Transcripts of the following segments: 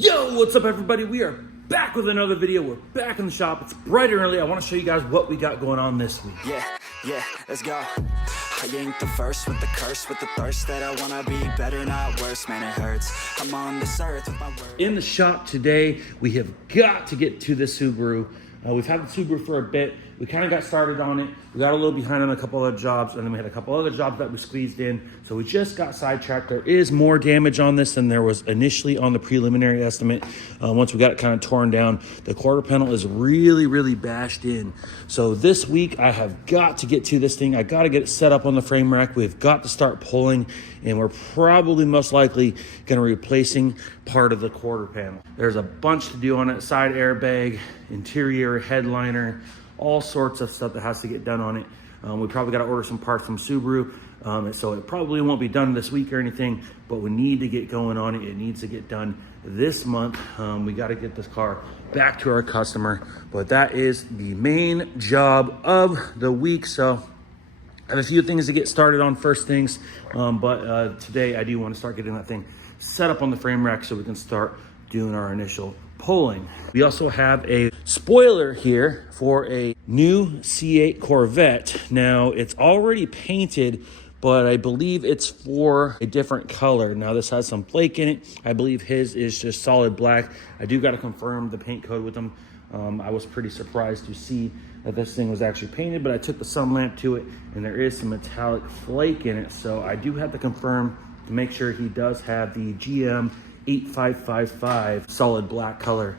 Yo, what's up everybody? We are back with another video. We're back in the shop. It's bright and early. I want to show you guys what we got going on this week. Yeah, let's go. I ain't the first with the curse, with the thirst that I wanna be better, not worse. Man, it hurts. I'm on this earth with my words. In the shop today, we have got to get to the Subaru. We've had the Subaru for a bit. We kind of got started on it. We got a little behind on a couple other jobs, and then we had a couple other jobs that we squeezed in. So we just got sidetracked. There is more damage on this than there was initially on the preliminary estimate. Once we got it kind of torn down, the quarter panel is really bashed in. So this week I have got to get to this thing. I got to get it set up on the frame rack. We've got to start pulling, and we're probably most likely going to be replacing part of the quarter panel. There's a bunch to do on it: side airbag, interior headliner, all sorts of stuff that has to get done on it. We probably got to order some parts from Subaru, so it probably won't be done this week or anything, but we need to get going on it. It needs to get done this month. We got to get this car back to our customer, but that is the main job of the week. So I have a few things to get started on first things, but today I do want to start getting that thing set up on the frame rack so we can start doing our initial pulling. We also have a spoiler here for a new C8 Corvette. Now it's already painted, but I believe it's for a different color. Now this has some flake in it. I believe his is just solid black. I do got to confirm the paint code with him. I was pretty surprised to see that this thing was actually painted, but I took the sun lamp to it and there is some metallic flake in it. So I do have to confirm to make sure he does have the GM 8555 solid black color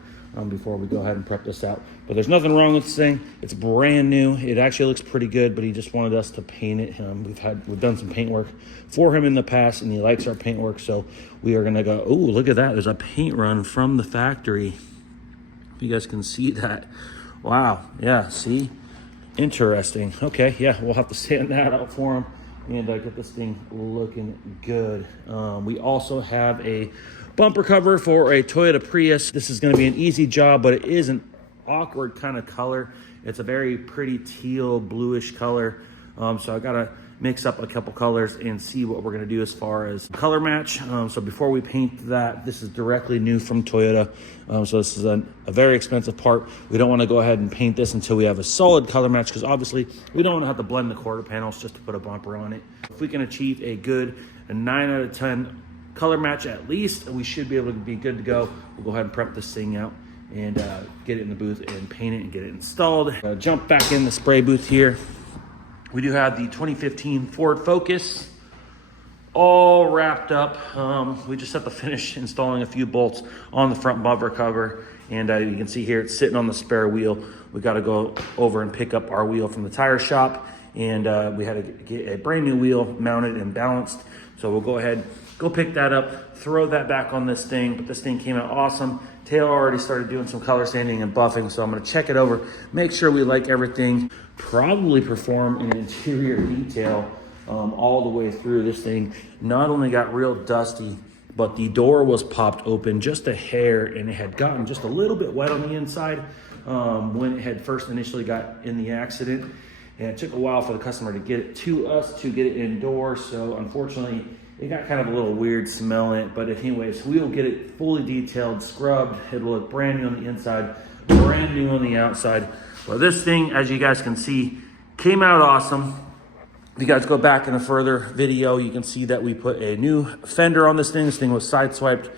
before we go ahead and prep this out. But there's nothing wrong with this thing. It's brand new. It actually looks pretty good, but he just wanted us to paint it. We've done some paint work for him in the past, and he likes our paint work, so we are gonna go. Oh, look at that. There's a paint run from the factory. If you guys can see that. Wow, yeah, see? Interesting. Okay, yeah, we'll have to sand that out for him and get this thing looking good. We also have a bumper cover for a Toyota Prius. This is going to be an easy job, but it is an awkward kind of color. It's a very pretty teal bluish color. So I got to mix up a couple colors and see what we're going to do as far as color match. So before we paint that, this is directly new from Toyota. So this is a very expensive part. We don't want to go ahead and paint this until we have a solid color match, because obviously we don't want to have to blend the quarter panels just to put a bumper on it. If we can achieve a 9 out of 10 color match at least, we should be able to be good to go. We'll go ahead and prep this thing out and get it in the booth and paint it and get it installed. Jump back in the spray booth here. We do have the 2015 Ford Focus all wrapped up. We just have to finish installing a few bolts on the front bumper cover, and you can see here it's sitting on the spare wheel. We got to go over and pick up our wheel from the tire shop, and we had to get a brand new wheel mounted and balanced. So we'll go ahead, go pick that up, throw that back on this thing. But this thing came out awesome. Taylor already started doing some color sanding and buffing, so I'm gonna check it over, make sure we like everything, probably perform an interior detail all the way through. This thing not only got real dusty, but the door was popped open just a hair, and it had gotten just a little bit wet on the inside when it had first initially got in the accident. And it took a while for the customer to get it to us to get it indoors. So unfortunately, it got kind of a little weird smell in it. But anyways, we will get it fully detailed, scrubbed. It'll look brand new on the inside, brand new on the outside. Well, this thing, as you guys can see, came out awesome. If you guys go back in a further video, you can see that we put a new fender on this thing. This thing was sideswiped.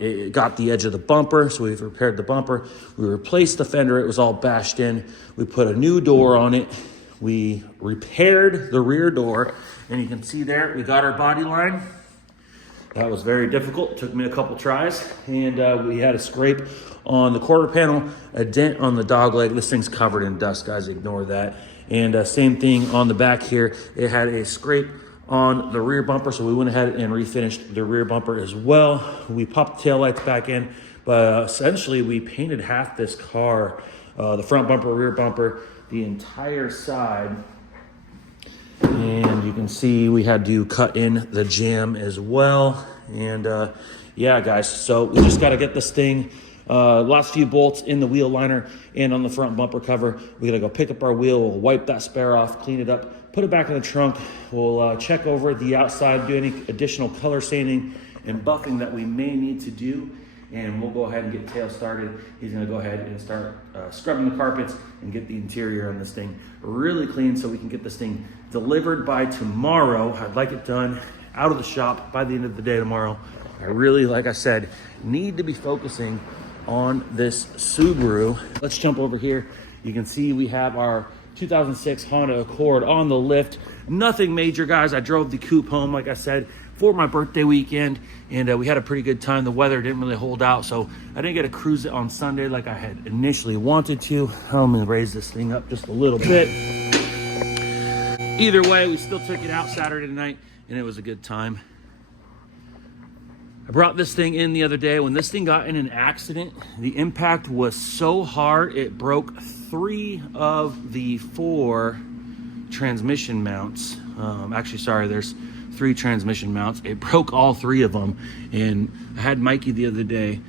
It got the edge of the bumper, so we've repaired the bumper. We replaced the fender. It was all bashed in. We put a new door on it. We repaired the rear door, and you can see there, we got our body line. That was very difficult. It took me a couple tries, and we had a scrape on the quarter panel, a dent on the dog leg. This thing's covered in dust, guys, ignore that. And same thing on the back here. It had a scrape on the rear bumper, so we went ahead and refinished the rear bumper as well. We popped the tail lights back in, but essentially we painted half this car, the front bumper, rear bumper, the entire side. And you can see we had to cut in the jam as well. And yeah, guys, so we just got to get this thing, last few bolts in the wheel liner and on the front bumper cover. We got to go pick up our wheel. We'll wipe that spare off, clean it up, put it back in the trunk. We'll check over the outside, do any additional color sanding and buffing that we may need to do. and we'll go ahead and get Tail started. He's gonna go ahead and start scrubbing the carpets and get the interior on this thing really clean so we can get this thing delivered by tomorrow. I'd like it done out of the shop by the end of the day tomorrow. I really, like I said, need to be focusing on this Subaru. Let's jump over here. You can see we have our 2006 Honda Accord on the lift. Nothing major, guys. I drove the coupe home, like I said, for my birthday weekend, and we had a pretty good time. The weather didn't really hold out, so I didn't get to cruise it on Sunday like I had initially wanted to. I'm gonna raise this thing up just a little bit. Either way, we still took it out Saturday night, and it was a good time. I brought this thing in the other day. When this thing got in an accident, the impact was so hard, it broke 3 of the 4 transmission mounts. Actually, sorry, there's 3 transmission mounts. It broke all 3 of them. And I had Mikey the other day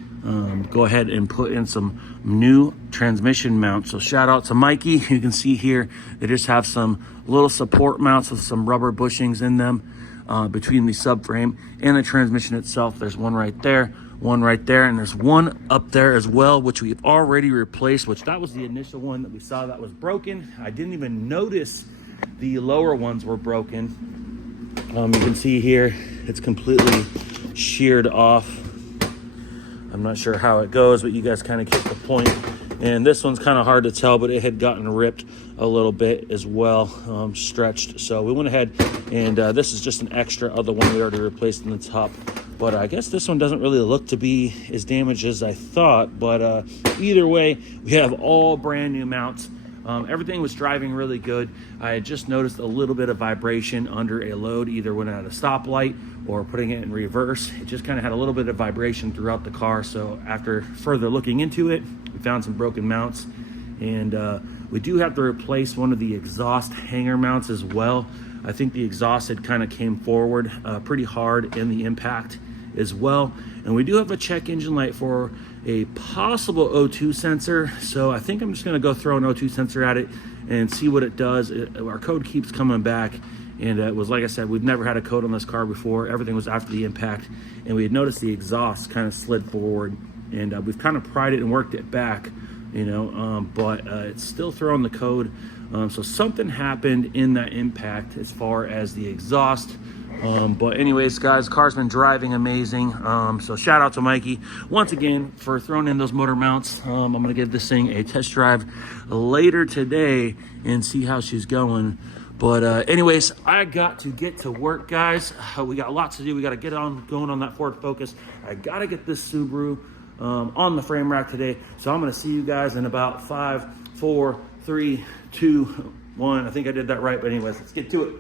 go ahead and put in some new transmission mounts. So shout out to Mikey. You can see here, they just have some little support mounts with some rubber bushings in them. Between the subframe and the transmission itself. There's one right there, and there's one up there as well, which we've already replaced, which that was the initial one that we saw that was broken. I didn't even notice the lower ones were broken. You can see here, it's completely sheared off. I'm not sure how it goes, but you guys kind of get the point. And this one's kind of hard to tell, but it had gotten ripped a little bit as well, stretched. So we went ahead and this is just an extra of the one we already replaced in the top. But I guess this one doesn't really look to be as damaged as I thought. But either way, we have all brand new mounts. Everything was driving really good. I had just noticed a little bit of vibration under a load, either when at a stoplight or putting it in reverse. It just kind of had a little bit of vibration throughout the car. So after further looking into it, we found some broken mounts, and we do have to replace one of the exhaust hanger mounts as well. I think the exhaust had kind of came forward pretty hard in the impact as well. And we do have a check engine light for a possible O2 sensor. So I think I'm just gonna go throw an O2 sensor at it and see what it does. Our code keeps coming back. And it was, like I said, we've never had a code on this car before. Everything was after the impact. And we had noticed the exhaust kind of slid forward. And we've kind of pried it and worked it back, you know, but it's still throwing the code. So something happened in that impact as far as the exhaust. But anyways, guys, car's been driving amazing. So shout out to Mikey once again for throwing in those motor mounts. I'm gonna give this thing a test drive later today and see how she's going. But anyways, I got to get to work, guys. We got lots to do. We got to get on going on that Ford Focus. I got to get this Subaru on the frame rack today. So I'm going to see you guys in about 5, 4, 3, 2, 1. I think I did that right. But anyways, let's get to it.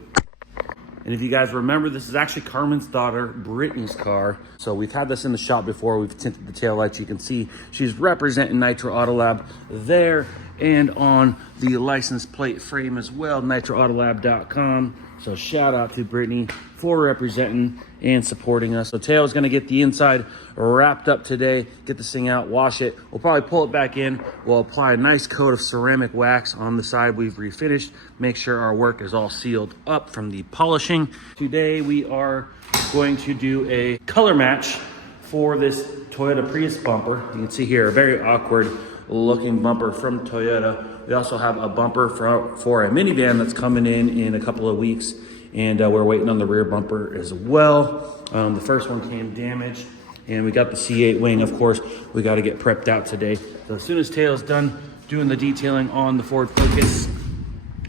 And if you guys remember, this is actually Carmen's daughter, Brittany's car. So we've had this in the shop before. We've tinted the taillights. You can see she's representing Nitro Autolab there and on the license plate frame as well, nitroautolab.com. So shout out to Brittany for representing and supporting us. So Taylor's gonna get the inside wrapped up today, get this thing out, wash it. We'll probably pull it back in. We'll apply a nice coat of ceramic wax on the side we've refinished. Make sure our work is all sealed up from the polishing. Today we are going to do a color match for this Toyota Prius bumper. You can see here a very awkward looking bumper from Toyota. We also have a bumper for a minivan that's coming in a couple of weeks, and we're waiting on the rear bumper as well. The first one came damaged, and we got the C8 wing. Of course, we got to get prepped out today. So as soon as Taylor's done doing the detailing on the Ford Focus,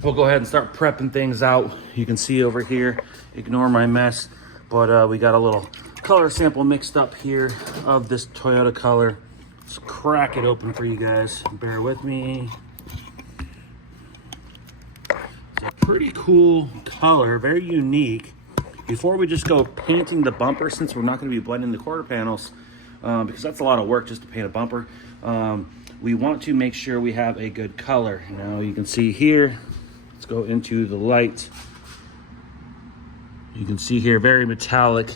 we'll go ahead and start prepping things out. You can see over here, ignore my mess, but we got a little color sample mixed up here of this Toyota color. Let's crack it open for you guys. Bear with me. It's a pretty cool color, very unique. Before we just go painting the bumper, since we're not going to be blending the quarter panels, because that's a lot of work just to paint a bumper, we want to make sure we have a good color. Now you can see here, let's go into the light. You can see here, very metallic,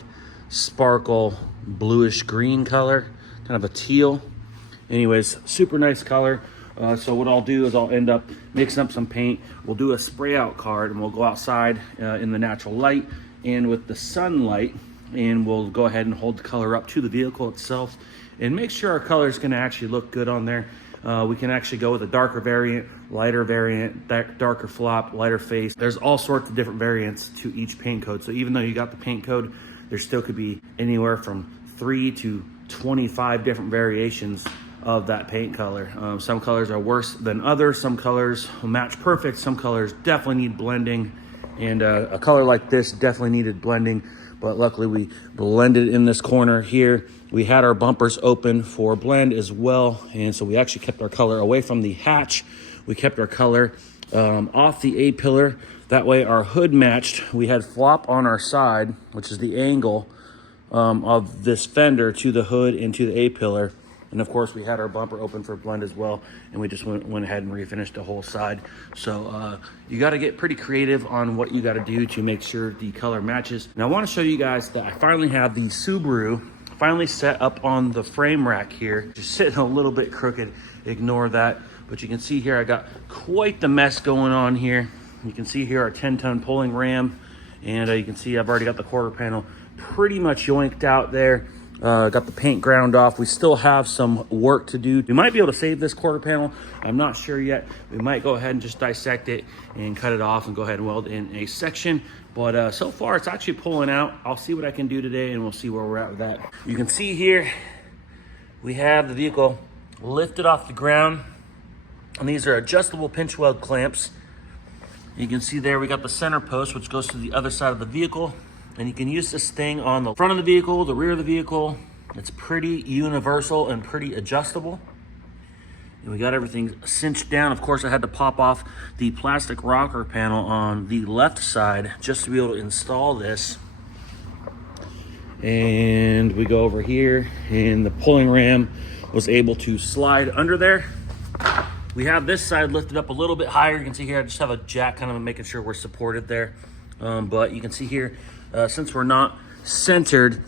sparkle, bluish green color, kind of a teal. Anyways, super nice color. So what I'll do is I'll end up mixing up some paint. We'll do a spray out card, and we'll go outside in the natural light and with the sunlight, and we'll go ahead and hold the color up to the vehicle itself. and make sure our color is going to actually look good on there. We can actually go with a darker variant, lighter variant, darker flop, lighter face. There's all sorts of different variants to each paint code. So even though you got the paint code, there still could be anywhere from 3 to 25 different variations of that paint color. Some colors are worse than others. Some colors will match perfect. Some colors definitely need blending. And a color like this definitely needed blending, but luckily we blended in this corner here. We had our bumpers open for blend as well, and so we actually kept our color away from the hatch. We kept our color off the A-pillar. That way our hood matched. We had flop on our side, which is the angle of this fender to the hood and to the A-pillar. And of course we had our bumper open for blend as well, and we just went ahead and refinished the whole side. So you got to get pretty creative on what you got to do to make sure the color matches. Now I want to show you guys that I finally have the Subaru finally set up on the frame rack here. Just sitting a little bit crooked, ignore that. But you can see here I got quite the mess going on here. You can see here our 10-ton pulling ram, and you can see I've already got the quarter panel pretty much yoinked out there. Got the paint ground off. We still have some work to do. We might be able to save this quarter panel. I'm not sure yet. We might go ahead and just dissect it and cut it off and go ahead and weld in a section. But so far it's actually pulling out. I'll see what I can do today, and we'll see where we're at with that. You can see here we have the vehicle lifted off the ground, and these are adjustable pinch weld clamps. You can see there we got the center post, which goes to the other side of the vehicle. And you can use this thing on the front of the vehicle, the rear of the vehicle. It's pretty universal and pretty adjustable. And we got everything cinched down. Of course, I had to pop off the plastic rocker panel on the left side just to be able to install this. And we go over here, and the pulling ram was able to slide under there. We have this side lifted up a little bit higher. You can see here I just have a jack kind of making sure we're supported there. But you can see here, since we're not centered,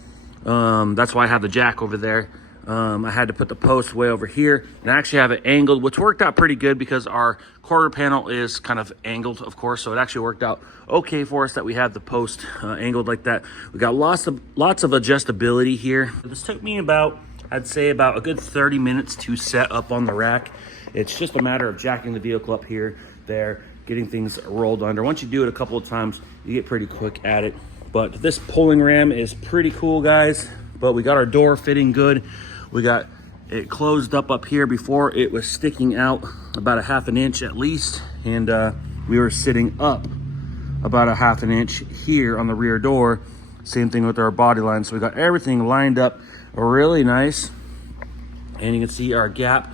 that's why I have the jack over there. I had to put the post way over here, and I actually have it angled, which worked out pretty good because our quarter panel is kind of angled, of course, so it actually worked out okay for us that we had the post angled like that. We got lots of adjustability here. This took me about, I'd say about a good 30 minutes to set up on the rack. It's just a matter of jacking the vehicle up here, there, getting things rolled under. Once you do it a couple of times, you get pretty quick at it. But this pulling ram is pretty cool, guys. But we got our door fitting good. We got it closed up here before. It was sticking out about a half an inch at least. And we were sitting up about a half an inch here on the rear door. Same thing with our body line. So we got everything lined up really nice. And you can see our gap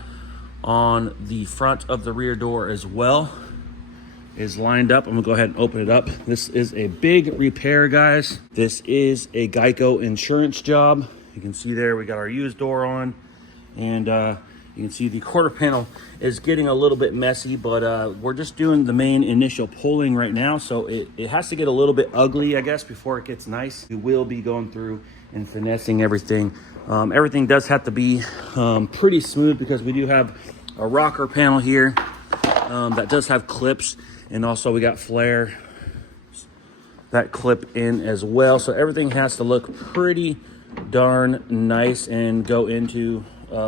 on the front of the rear door as well is lined up. I'm gonna go ahead and open it up. This is a big repair, guys. This is a Geico insurance job. You can see there we got our used door on, and you can see the quarter panel is getting a little bit messy, but we're just doing the main initial pulling right now, so it has to get a little bit ugly, I guess, before it gets nice. We will be going through and finessing everything. Everything does have to be pretty smooth because we do have a rocker panel here that does have clips. And also we got flare that clip in as well. So everything has to look pretty darn nice and go into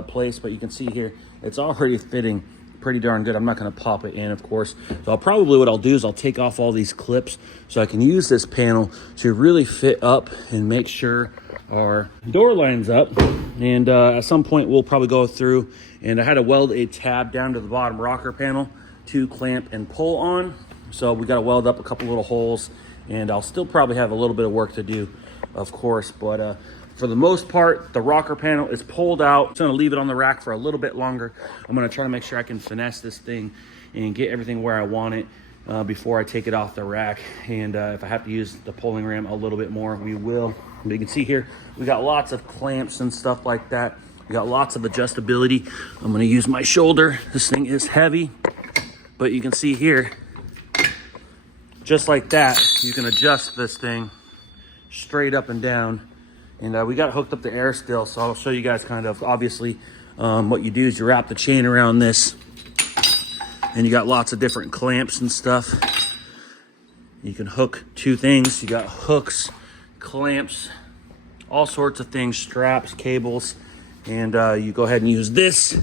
place. But you can see here, it's already fitting pretty darn good. I'm not gonna pop it in, of course. So what I'll do is I'll take off all these clips so I can use this panel to really fit up and make sure our door lines up. And at some point we'll probably go through, and I had to weld a tab down to the bottom rocker panel to clamp and pull on. So we got to weld up a couple little holes, and I'll still probably have a little bit of work to do, of course, but for the most part, the rocker panel is pulled out. I'm going to leave it on the rack for a little bit longer. I'm going to try to make sure I can finesse this thing and get everything where I want it before I take it off the rack. And if I have to use the pulling ram a little bit more, we will. But you can see here, we got lots of clamps and stuff like that. We got lots of adjustability. I'm going to use my shoulder. This thing is heavy. But you can see here, just like that, you can adjust this thing straight up and down. And we got hooked up to air still, so I'll show you guys kind of, obviously, what you do is you wrap the chain around this, and you got lots of different clamps and stuff. You can hook two things. You got hooks, clamps, all sorts of things, straps, cables, And you go ahead and use this.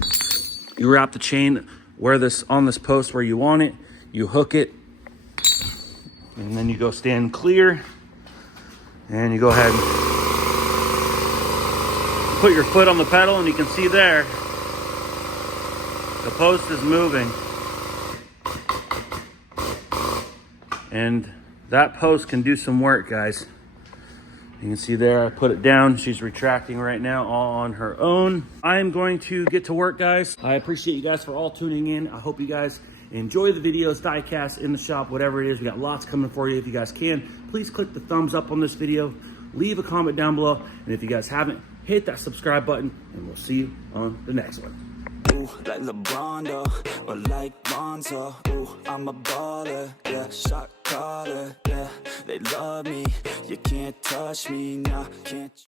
You wrap the chain on this post where you want it. You hook it, and then you go stand clear. And you go ahead and put your foot on the pedal, and you can see there, the post is moving. And that post can do some work, guys. You can see there, I put it down. She's retracting right now all on her own. I am going to get to work, guys. I appreciate you guys for all tuning in. I hope you guys enjoy the videos, diecast, in the shop, whatever it is. We got lots coming for you. If you guys can, please click the thumbs up on this video. Leave a comment down below. And if you guys haven't, hit that subscribe button, and we'll see you on the next one. Ooh, like LeBron, though, or like Lonzo. Ooh, I'm a baller, yeah, shot caller, yeah. They love me, you can't touch me, nah, can't.